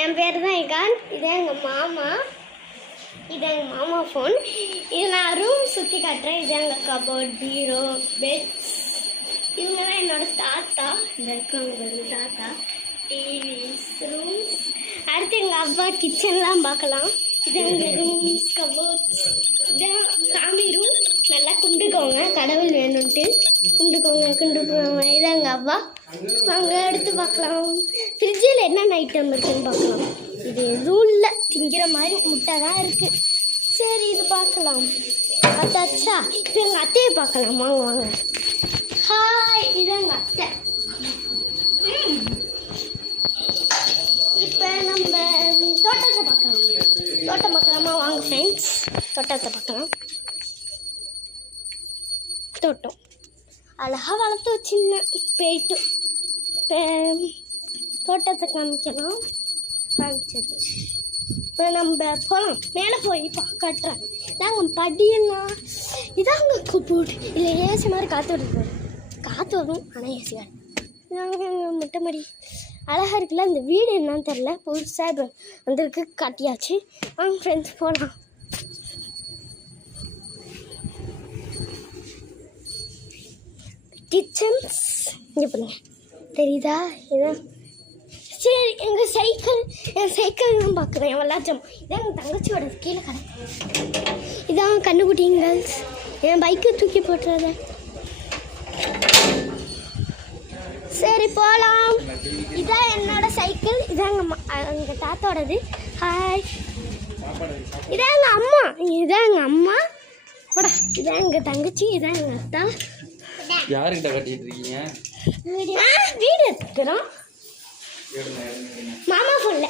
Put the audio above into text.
என் பேர் தான் இகான். இதான் எங்கள் மாமா. இதான் எங்கள் மாமா ஃபோன். இது நான் ரூம் சுற்றி காட்டுறேன். இதுதான் எங்கள் கபோர்ட், பீரோ, பெட்ஸ். இவங்க தான் என்னோட தாத்தா. இந்த இருக்கவங்க தாத்தா. டிவிஸ், ரூம்ஸ். அடுத்து எங்கள் அப்பா கிச்சன்லாம் பார்க்கலாம். இதான் எங்கள் ரூம்ஸ், கபோர்ட்ஸ். இதான் சாமி ரூம். நல்லா கும்பிட்டுக்கோங்க, கடவுள் வேணும்ட்டு கும்பிட்டுக்கோங்க. இதான் எங்கள் அப்பா. அங்கே எடுத்து பார்க்கலாம். ஃப்ரிட்ஜில் என்னென்ன ஐட்டம் இருக்குதுன்னு பார்க்கலாம். இது எதுவும் இல்லை, திங்கிற மாதிரி முட்டை தான் இருக்குது. சரி, இது பார்க்கலாம். பார்த்தாச்சா? இப்போ எங்கள் அத்தையை பார்க்கலாம். வாங்க. ஹாய், இதான் எங்கள் அத்தை. இப்போ நம்ம தோட்டத்தை பார்க்கலாம். தோட்டம் பார்க்கலாமா? வாங்க ஃப்ரெண்ட்ஸ், தோட்டத்தை பார்க்கலாம். தோட்டம் அழகாக வளர்த்து வச்சுருந்தேன். போயிட்டு தோட்டத்தை காமிச்சிச்சு. இப்போ நம்ம போகலாம். மேலே போய் காட்டுறேன். இதாங்க படியண்ணா, இதாங்க கூப்பிட்டு இல்லை ஏசி மாதிரி காற்று வருது. காற்று வரும், ஆனால் ஏசி வேணும். இதாங்க முட்டை மாதிரி அழகாக இருக்குல்ல. இந்த வீடு என்னன்னு தெரில, புதுசாக வந்திருக்கு, காட்டியாச்சு. வாங்க ஃப்ரெண்ட்ஸ் போகலாம். கிச்சன்ஸ் இங்கே பண்ணுங்க, தெரியுதா? இதான் சரி. என் சைக்கிள் தான் பார்க்குறேன். விளாச்சம் இதான் எங்கள் தங்கச்சியோட கீழே கடை. இதான் கண்டுபிடிங்கல்ஸ். என் பைக்கை தூக்கி போட்டுறத. சரி, போகலாம். இதான் என்னோட சைக்கிள். இதான் எங்கள் தாத்தாவோடது. ஹாய். இதான் எங்கள் அம்மா. போடா. இதான் எங்கள் தங்கச்சி. இதான் எங்கள் அத்தா. யாருக்கிட்ட கட்டிட்டு இருக்கீங்க? வீடு எடுத்துக்கிறோம். மாமா ஃபோன்ல